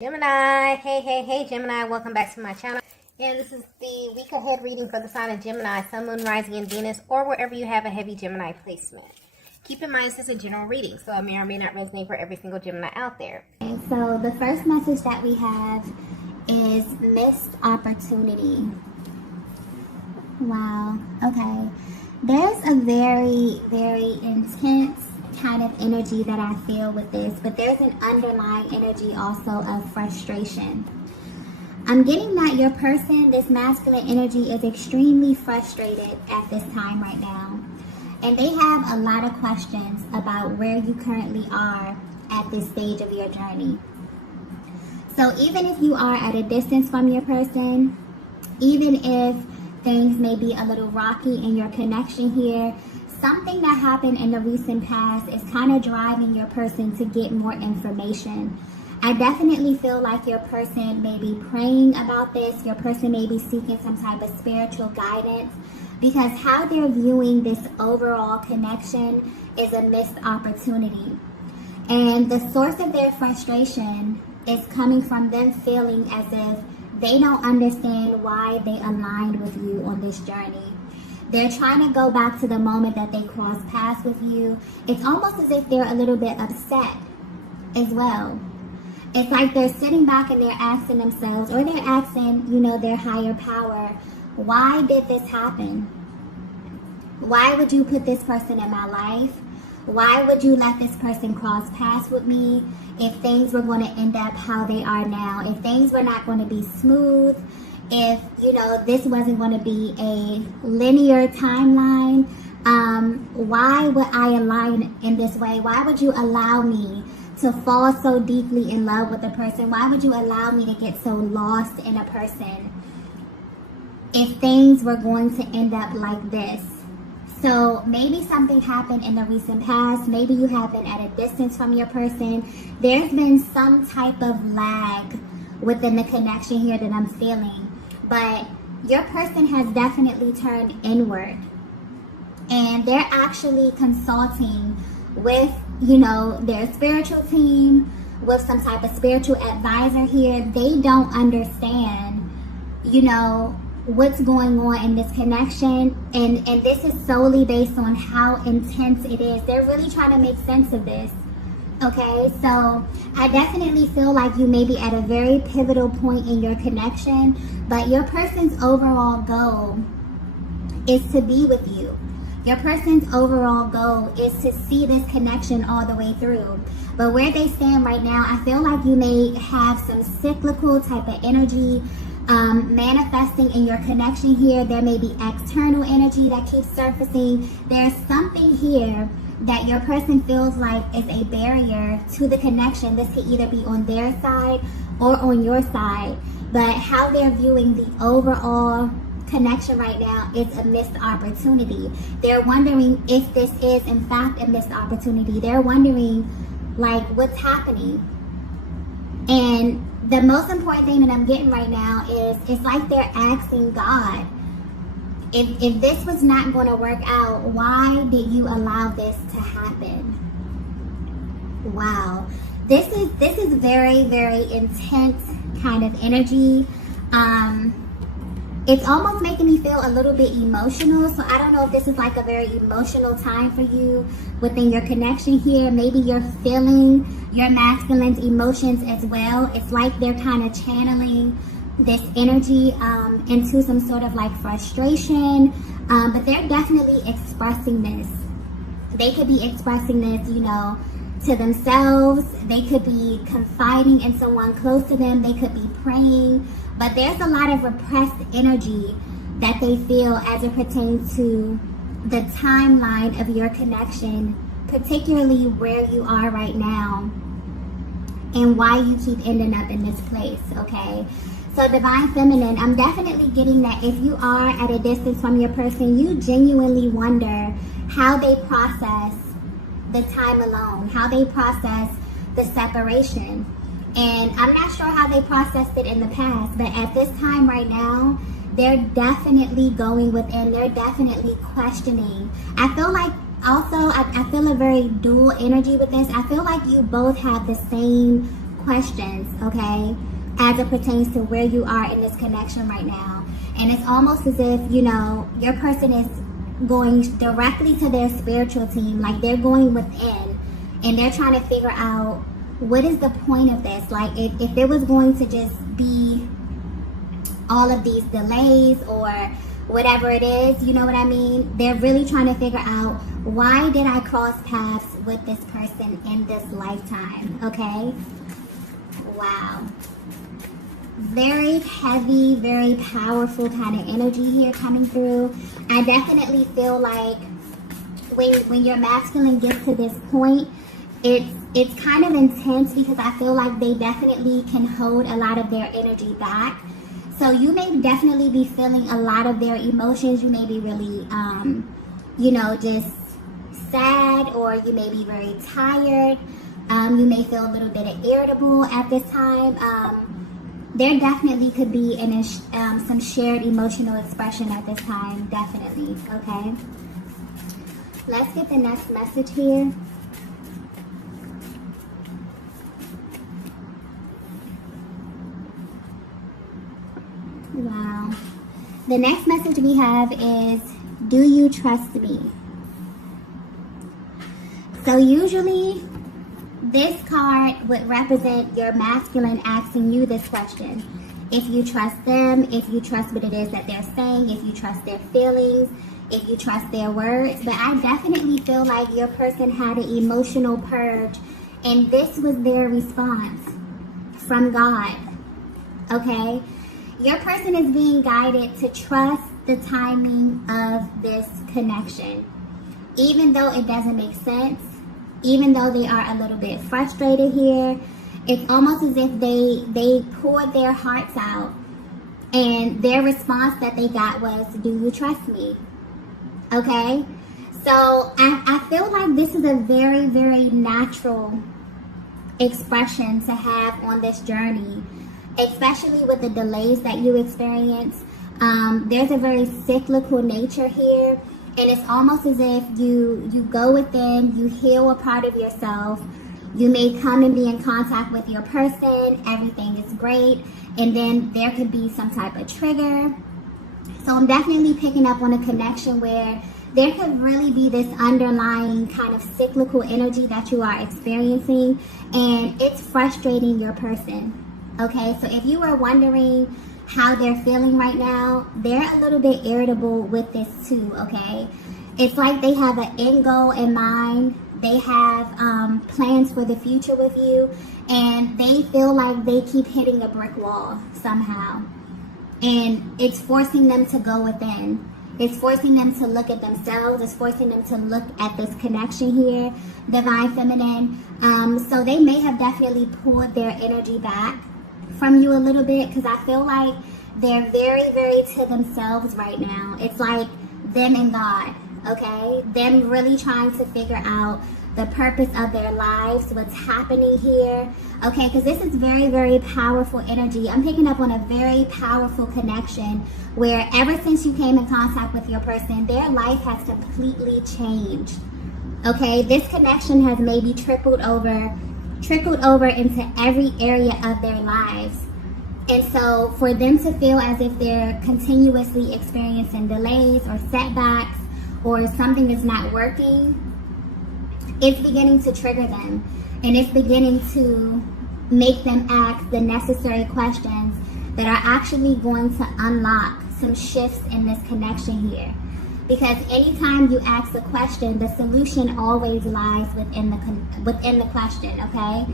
Gemini, hey Gemini, welcome back to my channel. And this is the week ahead reading for the sign of Gemini, Sun, Moon, Rising, and Venus, or wherever you have a heavy Gemini placement. Keep in mind this is a general reading, so it may or may not resonate for every single Gemini out there. Okay, so the first message that we have is missed opportunity. Wow, okay. There's a very, very intense kind of energy that I feel with this, but there's an underlying energy also of frustration. I'm getting that your person, this masculine energy, is extremely frustrated at this time right now. And they have a lot of questions about where you currently are at this stage of your journey. So even if you are at a distance from your person, even if things may be a little rocky in your connection here, something that happened in the recent past is kind of driving your person to get more information. I definitely feel like your person may be praying about this. Your person may be seeking some type of spiritual guidance, because how they're viewing this overall connection is a missed opportunity. And the source of their frustration is coming from them feeling as if they don't understand why they aligned with you on this journey. They're trying to go back to the moment that they crossed paths with you. It's almost as if they're a little bit upset as well. It's like they're sitting back and they're asking themselves, or they're asking, their higher power, why did this happen? Why would you put this person in my life? Why would you let this person cross paths with me if things were going to end up how they are now? If things were not going to be smooth? If, this wasn't going to be a linear timeline, why would I align in this way? Why would you allow me to fall so deeply in love with a person? Why would you allow me to get so lost in a person if things were going to end up like this? So maybe something happened in the recent past. Maybe you have been at a distance from your person. There's been some type of lag within the connection here that I'm feeling. But your person has definitely turned inward. And they're actually consulting with, their spiritual team, with some type of spiritual advisor here. They don't understand, what's going on in this connection. And this is solely based on how intense it is. They're really trying to make sense of this. Okay, so I definitely feel like you may be at a very pivotal point in your connection, but your person's overall goal is to be with you. Your person's overall goal is to see this connection all the way through. But where they stand right now, I feel like you may have some cyclical type of energy manifesting in your connection here. There may be external energy that keeps surfacing. There's something here that your person feels like is a barrier to the connection. This could either be on their side or on your side. But how they're viewing the overall connection right now is a missed opportunity. They're wondering if this is in fact a missed opportunity. They're wondering, what's happening? And the most important thing that I'm getting right now is it's like they're asking God, if this was not going to work out, why did you allow this to happen? Wow. This is very, very intense kind of energy. It's almost making me feel a little bit emotional. So I don't know if this is like a very emotional time for you within your connection here. Maybe you're feeling your masculine's emotions as well. It's like they're kind of channeling this energy into some sort of frustration, but they're definitely expressing this. They could be expressing this, to themselves. They could be confiding in someone close to them. They could be praying, but there's a lot of repressed energy that they feel as it pertains to the timeline of your connection, particularly where you are right now and why you keep ending up in this place, okay? So Divine Feminine, I'm definitely getting that if you are at a distance from your person, you genuinely wonder how they process the time alone, how they process the separation. And I'm not sure how they processed it in the past, but at this time right now, they're definitely going within, they're definitely questioning. I feel like also, I feel a very dual energy with this. I feel like you both have the same questions, okay, as it pertains to where you are in this connection right now. And it's almost as if, you know, your person is going directly to their spiritual team, like they're going within and they're trying to figure out what is the point of this. Like if it was going to just be all of these delays or whatever it is, you know what I mean? They're really trying to figure out, why did I cross paths with this person in this lifetime, okay? Wow. Very heavy, very powerful kind of energy here coming through. I definitely feel like when your masculine gets to this point, it's kind of intense, because I feel like they definitely can hold a lot of their energy back. So you may definitely be feeling a lot of their emotions. You may be really, you know, just sad, or you may be very tired. You may feel a little bit irritable at this time. There definitely could be some shared emotional expression at this time, definitely, okay? Let's get the next message here. Wow. The next message we have is, do you trust me? So usually this card would represent your masculine asking you this question. If you trust them, if you trust what it is that they're saying, if you trust their feelings, if you trust their words. But I definitely feel like your person had an emotional purge, and this was their response from God, okay? Your person is being guided to trust the timing of this connection. Even though it doesn't make sense, even though they are a little bit frustrated here, it's almost as if they poured their hearts out, and their response that they got was, do you trust me? Okay? So I feel like this is a very, very natural expression to have on this journey, especially with the delays that you experience. There's a very cyclical nature here, and it's almost as if you go within, you heal a part of yourself, you may come and be in contact with your person, everything is great, and then there could be some type of trigger. So I'm definitely picking up on a connection where there could really be this underlying kind of cyclical energy that you are experiencing, and it's frustrating your person. Okay, so if you were wondering how they're feeling right now, they're a little bit irritable with this too, okay? It's like they have an end goal in mind. They have plans for the future with you, and they feel like they keep hitting a brick wall somehow. And it's forcing them to go within. It's forcing them to look at themselves. It's forcing them to look at this connection here, divine feminine. So they may have definitely pulled their energy back from you a little bit, because I feel like they're very, very to themselves right now. It's like them and God, okay? Them really trying to figure out the purpose of their lives, what's happening here, okay? Because this is very, very powerful energy. I'm picking up on a very powerful connection where ever since you came in contact with your person, their life has completely changed, okay? This connection has maybe trickled over into every area of their lives. And so for them to feel as if they're continuously experiencing delays or setbacks, or something is not working, it's beginning to trigger them, and it's beginning to make them ask the necessary questions that are actually going to unlock some shifts in this connection here. Because anytime you ask a question, the solution always lies within the question, okay?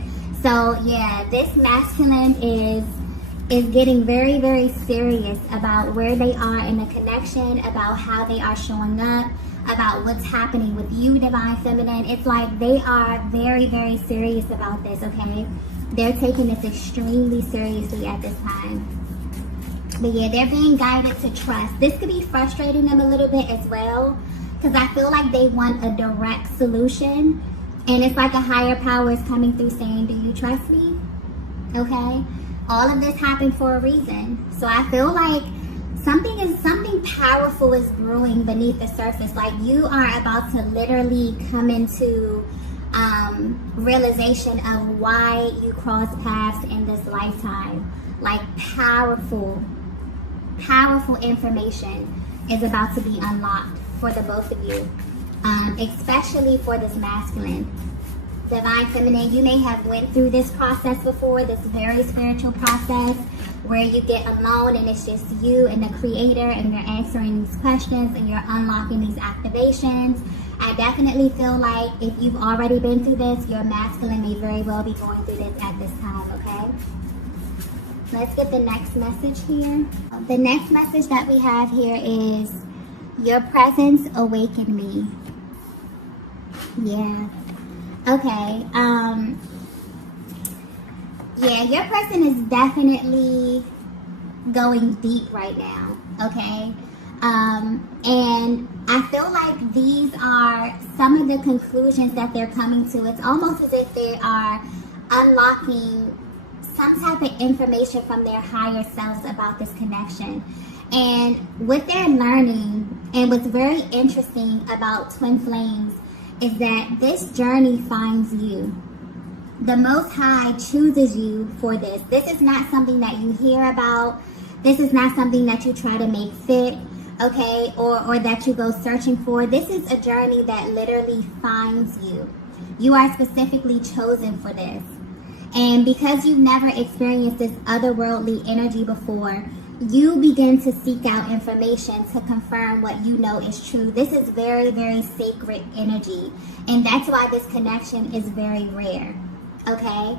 So yeah, this masculine is getting very, very serious about where they are in the connection, about how they are showing up, about what's happening with you, divine feminine. It's like they are very, very serious about this, okay? They're taking this extremely seriously at this time. But yeah, they're being guided to trust. This could be frustrating them a little bit as well, because I feel like they want a direct solution, and it's like a higher power is coming through saying, do you trust me? Okay? All of this happened for a reason. So I feel like something powerful is brewing beneath the surface. Like you are about to literally come into realization of why you cross paths in this lifetime. Like powerful information is about to be unlocked for the both of you, especially for this masculine. Divine feminine, you may have went through this process before, this very spiritual process where you get alone and it's just you and the creator and you're answering these questions and you're unlocking these activations. I definitely feel like if you've already been through this, your masculine may very well be going through this at this time, okay? Let's get the next message here. The next message that we have here is, your presence awakened me. Yeah. Okay. Yeah, your person is definitely going deep right now. Okay. And I feel like these are some of the conclusions that they're coming to. It's almost as if they are unlocking some type of information from their higher selves about this connection. And what they're learning, and what's very interesting about twin flames, is that this journey finds you. The Most High chooses you for this. This is not something that you hear about. This is not something that you try to make fit, okay, or that you go searching for. This is a journey that literally finds you. You are specifically chosen for this. And because you've never experienced this otherworldly energy before, you begin to seek out information to confirm what you know is true. This is very, very sacred energy. And that's why this connection is very rare. Okay?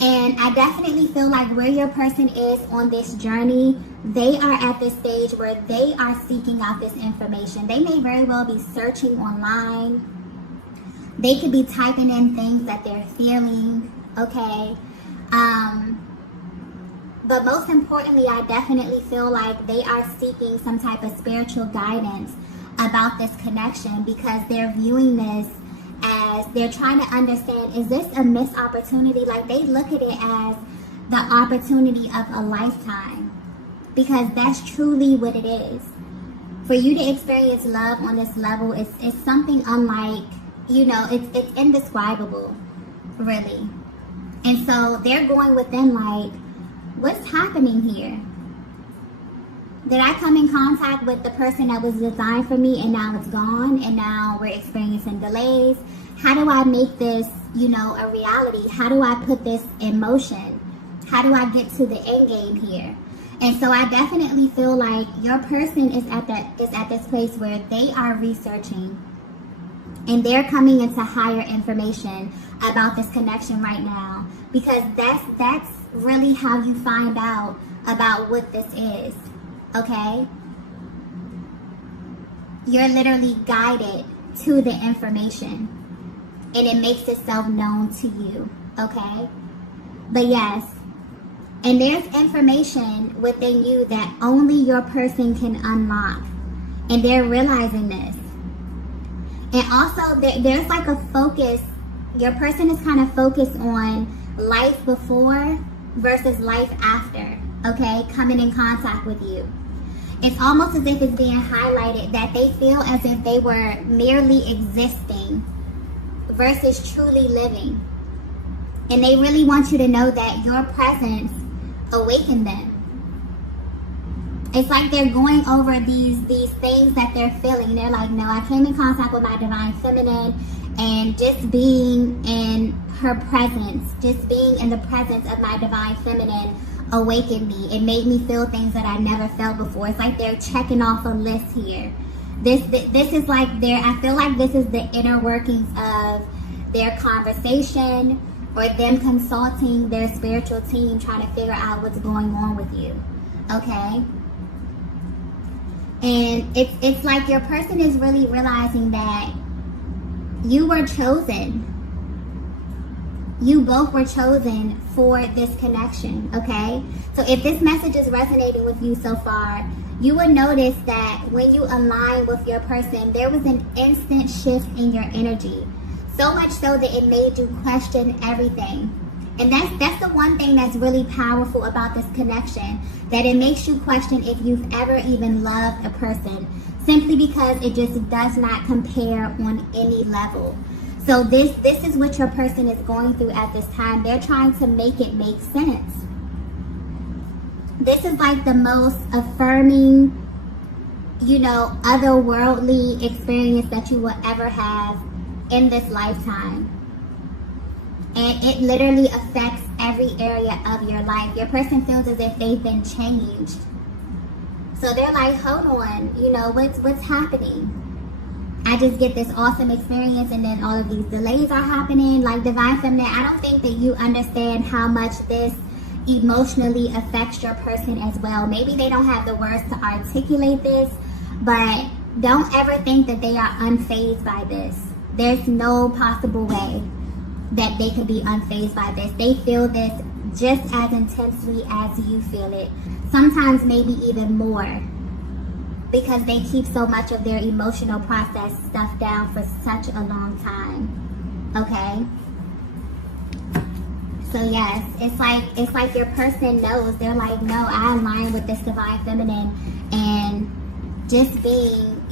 And I definitely feel like where your person is on this journey, they are at this stage where they are seeking out this information. They may very well be searching online. They could be typing in things that they're feeling. Okay? But most importantly, I definitely feel like they are seeking some type of spiritual guidance about this connection, because they're viewing this as, they're trying to understand, is this a missed opportunity? Like, they look at it as the opportunity of a lifetime, because that's truly what it is. For you to experience love on this level is something unlike, you know, it's indescribable, really. And so they're going within like, what's happening here? Did I come in contact with the person that was designed for me and now it's gone and now we're experiencing delays? How do I make this, you know, a reality? How do I put this in motion? How do I get to the end game here? And so I definitely feel like your person is at this place where they are researching and they're coming into higher information about this connection right now, because that's really how you find out about what this is. Okay? You're literally guided to the information and it makes itself known to you. Okay? But yes, and there's information within you that only your person can unlock, and they're realizing this. And also there's like a focus. Your person is kind of focused on life before versus life after, okay, coming in contact with you. It's almost as if it's being highlighted that they feel as if they were merely existing versus truly living. And they really want you to know that your presence awakened them. It's like they're going over these things that they're feeling. They're like, no, I came in contact with my divine feminine, and just being in her presence, just being in the presence of my divine feminine awakened me. It made me feel things that I never felt before. It's like they're checking off a list here. This is like I feel like this is the inner workings of their conversation, or them consulting their spiritual team trying to figure out what's going on with you. Okay? And it's like your person is really realizing that you were chosen. You both were chosen for this connection, okay? So if this message is resonating with you so far, you will notice that when you align with your person, there was an instant shift in your energy. So much so that it made you question everything. And that's the one thing that's really powerful about this connection, that it makes you question if you've ever even loved a person, simply because it just does not compare on any level. So this is what your person is going through at this time. They're trying to make it make sense. This is like the most affirming, otherworldly experience that you will ever have in this lifetime. And it literally affects every area of your life. Your person feels as if they've been changed. So they're like, hold on, what's happening? I just get this awesome experience and then all of these delays are happening. Like, Divine Feminine, I don't think that you understand how much this emotionally affects your person as well. Maybe they don't have the words to articulate this, but don't ever think that they are unfazed by this. There's no possible way that they could be unfazed by this. They feel this just as intensely as you feel it. Sometimes maybe even more, because they keep so much of their emotional process stuff down for such a long time. Okay? So yes, it's like your person knows. They're like, no, I align with this Divine Feminine, and just being,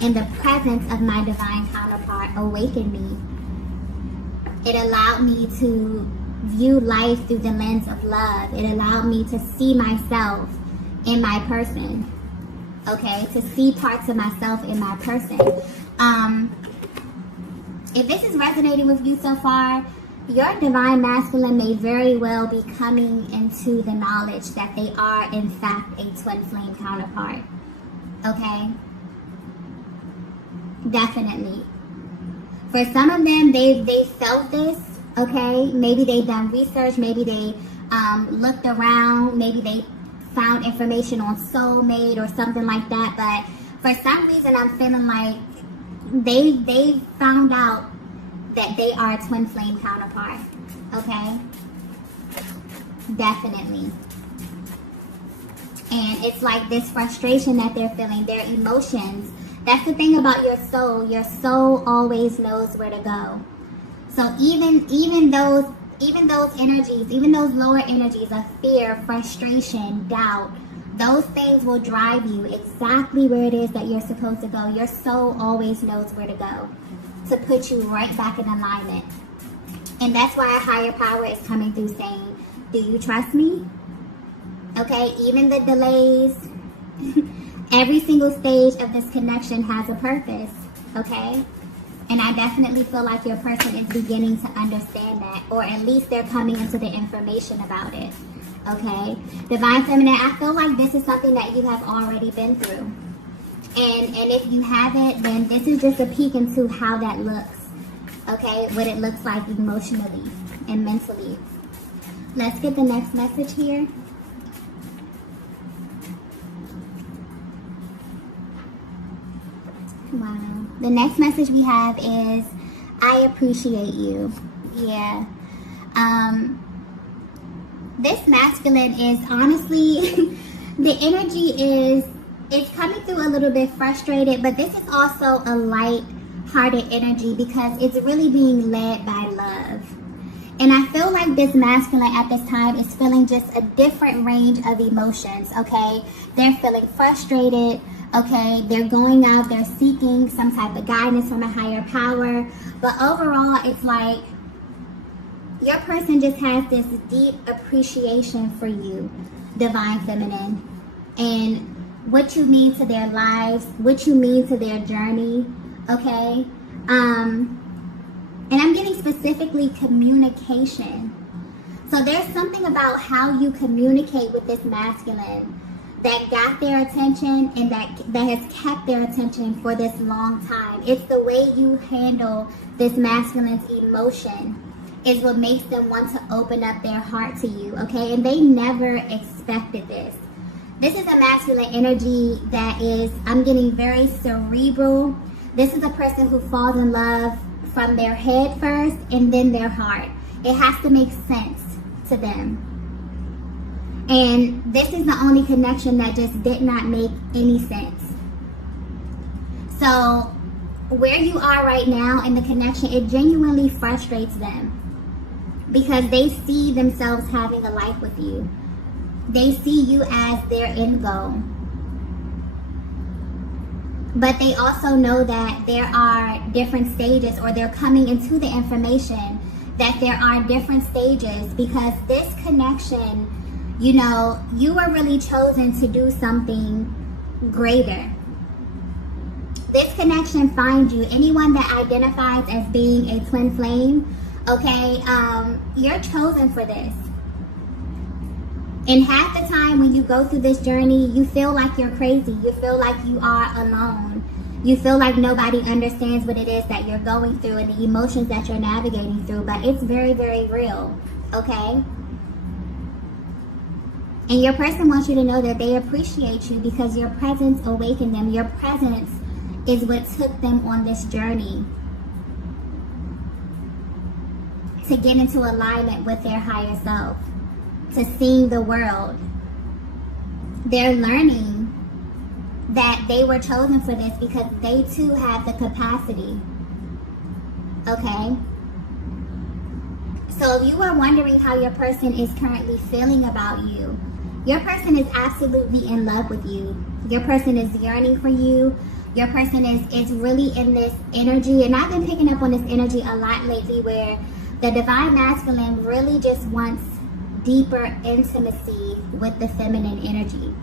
in the presence of my divine counterpart awakened me. It allowed me to view life through the lens of love. It allowed me to see myself in my person. Okay, to see parts of myself in my person. If this is resonating with you so far, your divine masculine may very well be coming into the knowledge that they are in fact a twin flame counterpart. Okay? Definitely. For some of them, they felt this. Okay? Maybe they've done research. Maybe they looked around. Maybe they found information on soulmate or something like that. But for some reason, I'm feeling like they found out that they are a twin flame counterpart. Okay? Definitely. And it's like this frustration that they're feeling, their emotions. That's the thing about your soul. Your soul always knows where to go. So even those energies, even those lower energies of fear, frustration, doubt, those things will drive you exactly where it is that you're supposed to go. Your soul always knows where to go to put you right back in alignment. And that's why a higher power is coming through saying, do you trust me? Okay, even the delays, every single stage of this connection has a purpose. Okay? And I definitely feel like your person is beginning to understand that, or at least they're coming into the information about it. Okay? Divine Feminine, I feel like this is something that you have already been through. And if you haven't, then this is just a peek into how that looks. Okay? What it looks like emotionally and mentally. Let's get the next message here. Wow. The next message we have is, I appreciate you. Yeah. This masculine is honestly, the energy is, it's coming through a little bit frustrated, but this is also a light-hearted energy because it's really being led by love. And I feel like this masculine at this time is feeling just a different range of emotions, okay? They're feeling frustrated. Okay, they're going out, they're seeking some type of guidance from a higher power. But overall, it's like your person just has this deep appreciation for you, Divine Feminine, and what you mean to their lives, what you mean to their journey, okay? And I'm getting specifically communication. So there's something about how you communicate with this masculine that got their attention and that has kept their attention for this long time. It's the way you handle this masculine's emotion is what makes them want to open up their heart to you, okay? And they never expected this. This is a masculine energy that is, I'm getting very cerebral. This is a person who falls in love from their head first and then their heart. It has to make sense to them. And this is the only connection that just did not make any sense. So where you are right now in the connection, it genuinely frustrates them because they see themselves having a life with you. They see you as their end goal. But they also know that there are different stages, or they're coming into the information that there are different stages, because this connection, you know, you were really chosen to do something greater. This connection finds you. Anyone that identifies as being a twin flame, okay, you're chosen for this. And half the time when you go through this journey, you feel like you're crazy. You feel like you are alone. You feel like nobody understands what it is that you're going through and the emotions that you're navigating through. But it's very, very real, okay? And your person wants you to know that they appreciate you because your presence awakened them. Your presence is what took them on this journey to get into alignment with their higher self, to seeing the world. They're learning that they were chosen for this because they too have the capacity. Okay? So if you are wondering how your person is currently feeling about you, your person is absolutely in love with you. Your person is yearning for you. Your person is really in this energy. And I've been picking up on this energy a lot lately, where the divine masculine really just wants deeper intimacy with the feminine energy.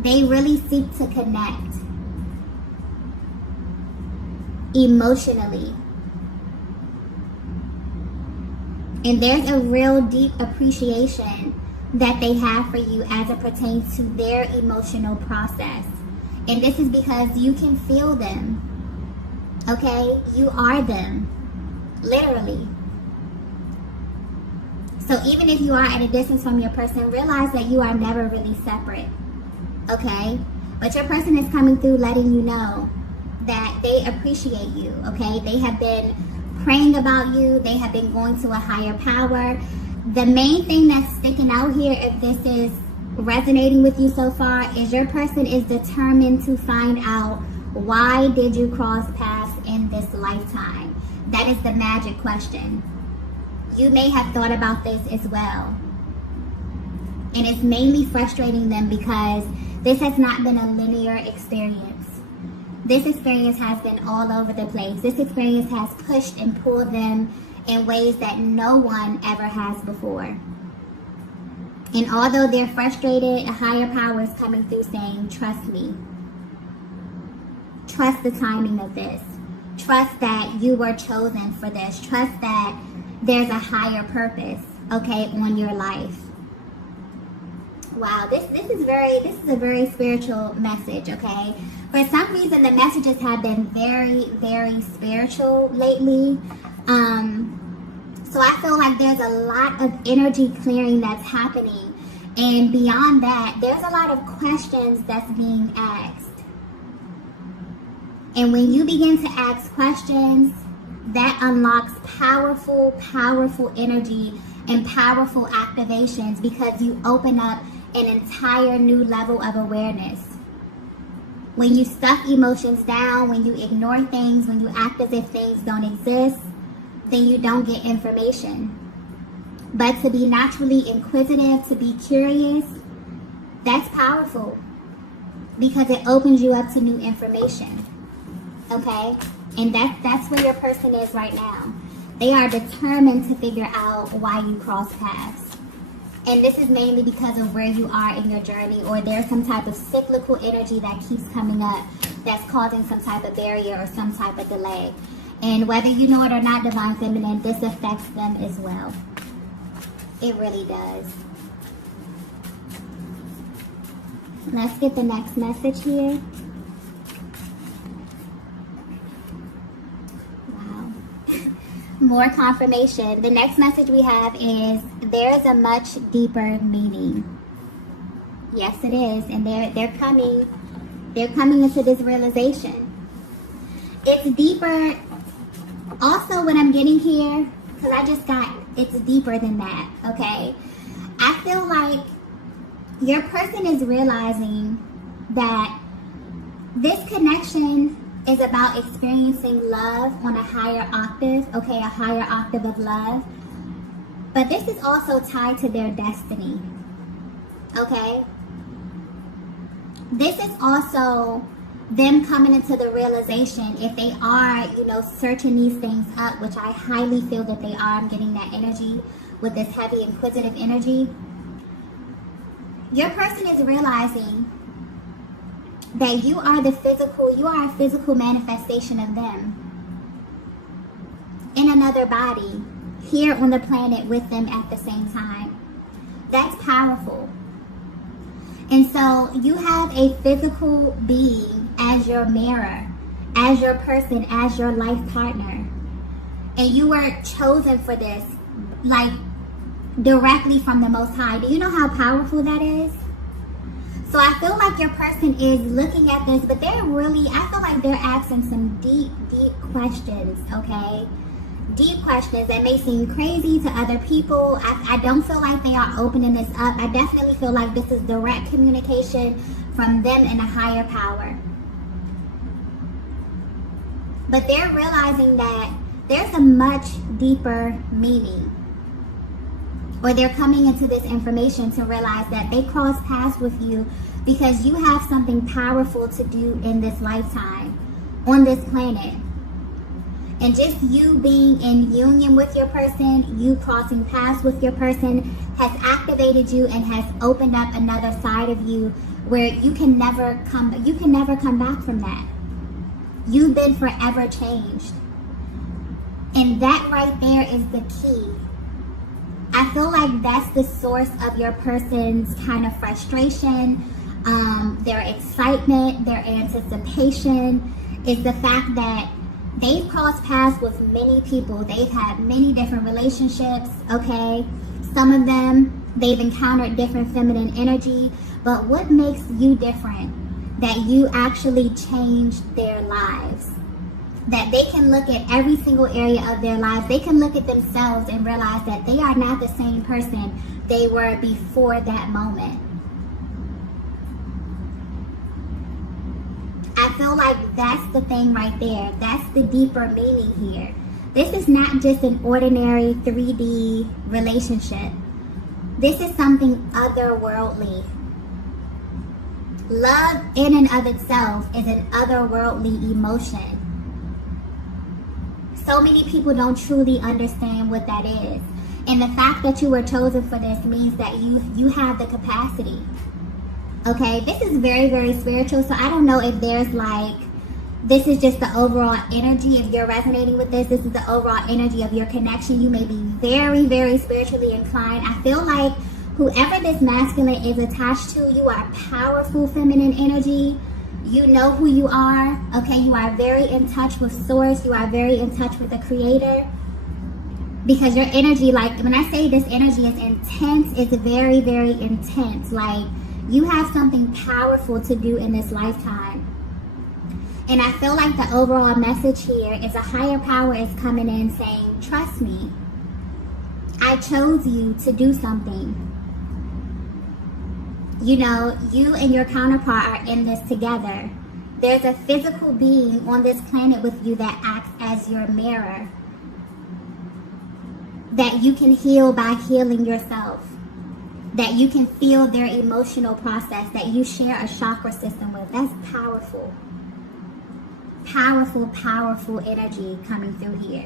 They really seek to connect emotionally. And there's a real deep appreciation that they have for you as it pertains to their emotional process. And this is because you can feel them. Okay? You are them. Literally. So even if you are at a distance from your person, realize that you are never really separate. Okay? But your person is coming through letting you know that they appreciate you. Okay? They have been praying about you. They have been going to a higher power. The main thing that's sticking out here, if this is resonating with you so far, is your person is determined to find out, why did you cross paths in this lifetime? That is the magic question. You may have thought about this as well. And it's mainly frustrating them because this has not been a linear experience. This experience has been all over the place. This experience has pushed and pulled them in ways that no one ever has before. And although they're frustrated, a higher power is coming through saying, trust me. Trust the timing of this. Trust that you were chosen for this. Trust that there's a higher purpose, okay, on your life. Wow, this is a very spiritual message, okay? For some reason, the messages have been very, very spiritual lately. So I feel like there's a lot of energy clearing that's happening. And beyond that, there's a lot of questions that's being asked. And when you begin to ask questions, that unlocks powerful, powerful energy and powerful activations, because you open up an entire new level of awareness. When you stuff emotions down, when you ignore things, when you act as if things don't exist, then you don't get information. But to be naturally inquisitive, to be curious, that's powerful, because it opens you up to new information. Okay? And that's where your person is right now. They are determined to figure out why you cross paths. And this is mainly because of where you are in your journey, or there's some type of cyclical energy that keeps coming up that's causing some type of barrier or some type of delay. And whether you know it or not, Divine Feminine, this affects them as well. It really does. Let's get the next message here. Wow. More confirmation. The next message we have is, there's a much deeper meaning. Yes, it is. And they're coming into this realization. It's deeper. Also, what I'm getting here, because it's deeper than that, okay? I feel like your person is realizing that this connection is about experiencing love on a higher octave, okay, a higher octave of love. But this is also tied to their destiny, okay? This is also them coming into the realization, if they are, searching these things up, which I highly feel that they are. I'm getting that energy with this heavy inquisitive energy. Your person is realizing that you are a physical manifestation of them in another body here on the planet with them at the same time. That's powerful. And so you have a physical being as your mirror, as your person, as your life partner. And you were chosen for this, like directly from the Most High. Do you know how powerful that is? So I feel like your person is looking at this, but I feel like they're asking some deep, deep questions, okay? Deep questions that may seem crazy to other people. I don't feel like they are opening this up. I definitely feel like this is direct communication from them and a higher power. But they're realizing that there's a much deeper meaning. Or they're coming into this information to realize that they cross paths with you because you have something powerful to do in this lifetime, on this planet. And just you being in union with your person, you crossing paths with your person, has activated you and has opened up another side of you where you can never come back from that. You've been forever changed. And that right there is the key. I feel like that's the source of your person's kind of frustration, their excitement, their anticipation, is the fact that they've crossed paths with many people. They've had many different relationships, okay? Some of them, they've encountered different feminine energy. But what makes you different? That you actually changed their lives. That they can look at every single area of their lives. They can look at themselves and realize that they are not the same person they were before that moment. I feel like that's the thing right there. That's the deeper meaning here. This is not just an ordinary 3D relationship. This is something otherworldly. Love in and of itself is an otherworldly emotion. So many people don't truly understand what that is. And the fact that you were chosen for this means that you have the capacity. Okay, this is very, very spiritual. So I don't know if there's this is just the overall energy. If you're resonating with this, this is the overall energy of your connection. You may be very, very spiritually inclined. I feel like whoever this masculine is attached to, you are powerful feminine energy. You know who you are, okay? You are very in touch with source. You are very in touch with the creator. Because your energy, when I say this energy is intense, it's very, very intense. You have something powerful to do in this lifetime. And I feel like the overall message here is a higher power is coming in saying, trust me. I chose you to do something. You and your counterpart are in this together. There's a physical being on this planet with you that acts as your mirror. That you can heal by healing yourself. That you can feel their emotional process. That you share a chakra system with. That's powerful. Powerful, powerful energy coming through here.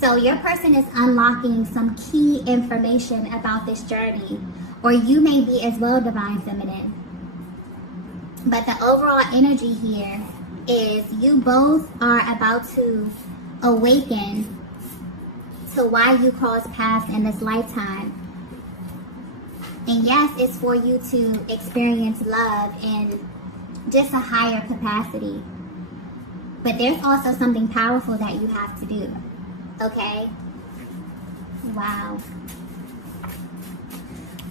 So your person is unlocking some key information about this journey. Or you may be as well divine feminine. But the overall energy here is you both are about to awaken to why you cross paths in this lifetime. And yes, it's for you to experience love in just a higher capacity. But there's also something powerful that you have to do. Okay? Wow.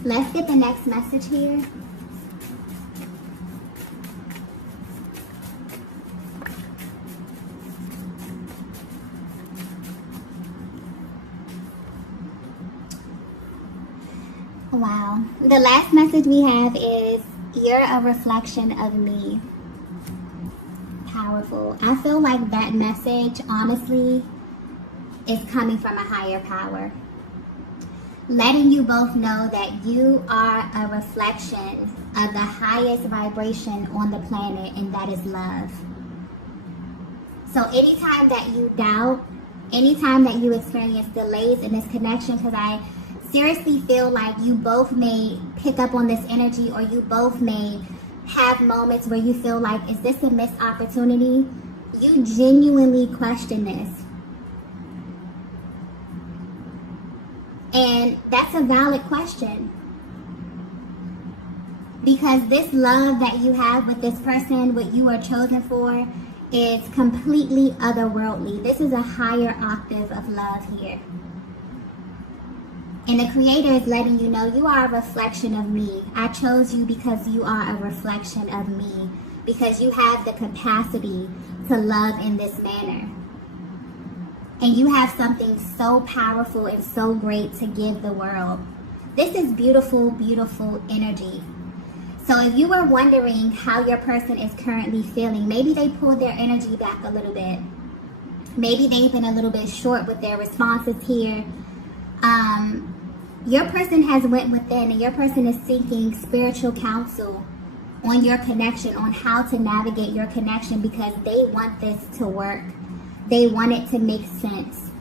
Let's get the next message here. Wow. The last message we have is, you're a reflection of me. Powerful. I feel like that message, honestly, is coming from a higher power. letting you both know that you are a reflection of the highest vibration on the planet, and that is love. So anytime that you doubt, anytime that you experience delays in this connection, because I seriously feel like you both may pick up on this energy, or you both may have moments where you feel like, is this a missed opportunity? You genuinely question this. And that's a valid question. Because this love that you have with this person, what you are chosen for, is completely otherworldly. This is a higher octave of love here. And the Creator is letting you know you are a reflection of me. I chose you because you are a reflection of me. Because you have the capacity to love in this manner. And you have something so powerful and so great to give the world. This is beautiful, beautiful energy. So if you were wondering how your person is currently feeling, maybe they pulled their energy back a little bit. Maybe they've been a little bit short with their responses here. Your person has went within, and your person is seeking spiritual counsel on your connection, on how to navigate your connection, because they want this to work. They want it to make sense.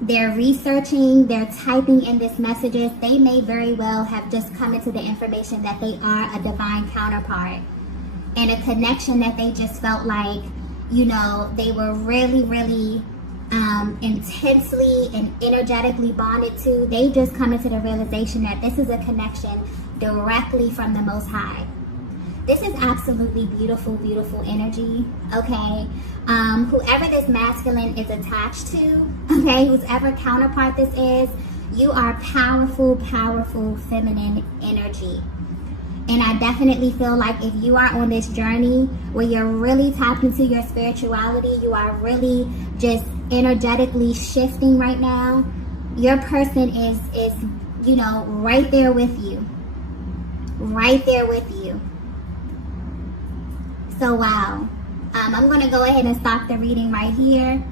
They're researching, they're typing in these messages. They may very well have just come into the information that they are a divine counterpart, and a connection that they just felt like, you know, they were really, really intensely and energetically bonded to. They just come into the realization that this is a connection directly from the Most High. This is absolutely beautiful, beautiful energy, okay? Whoever this masculine is attached to, okay, whoever counterpart this is, you are powerful, powerful feminine energy. And I definitely feel like if you are on this journey where you're really tapped into your spirituality, you are really just energetically shifting right now, your person is you know, right there with you. Right there with you. So wow, I'm going to go ahead and stop the reading right here.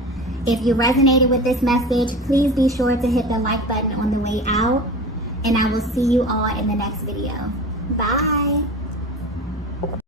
If you resonated with this message, please be sure to hit the like button on the way out. And I will see you all in the next video. Bye.